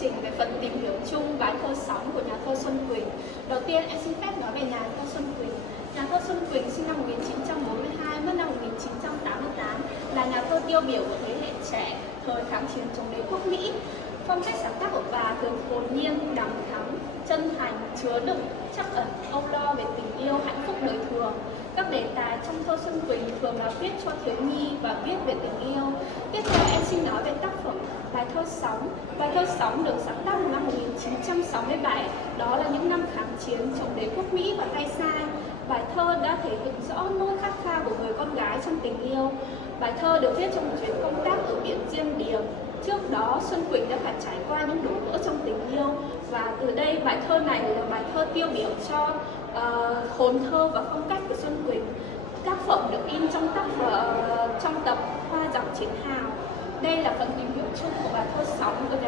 trình về phần tìm hiểu chung bài thơ Sóng của nhà thơ Xuân Quỳnh. Đầu tiên em xin phép nói về nhà thơ Xuân Quỳnh. Nhà thơ Xuân Quỳnh sinh năm 1942, mất năm 1988, là nhà thơ tiêu biểu của thế hệ trẻ thời kháng chiến chống đế quốc Mỹ. Phong cách sáng tác của bà thường hồn nhiên, đằm thắm, chân thành, chứa đựng, trắc ẩn, âu lo về tình yêu, hạnh phúc đời thường. Các đề tài trong thơ Xuân Quỳnh thường là viết cho thiếu nhi và viết về tình yêu. Tiếp theo em xin nói về tác phẩm bài thơ Sóng. Bài thơ Sóng được sáng tác vào năm 1967, đó là những năm kháng chiến chống đế quốc Mỹ và tay sai. Bài thơ đã thể hiện rõ nỗi khát khao của người con gái trong tình yêu. Bài thơ được viết trong một chuyến công tác ở biển Diêm Điềm. Trước đó, Xuân Quỳnh đã phải trải qua những đổ vỡ trong tình yêu, và từ đây bài thơ này là bài thơ tiêu biểu cho hồn thơ và phong cách của Xuân Quỳnh. Tác phẩm được in trong tập Hoa Dòng Chiến Hào. Đây là phần tìm hiểu chung của bài thơ Sóng được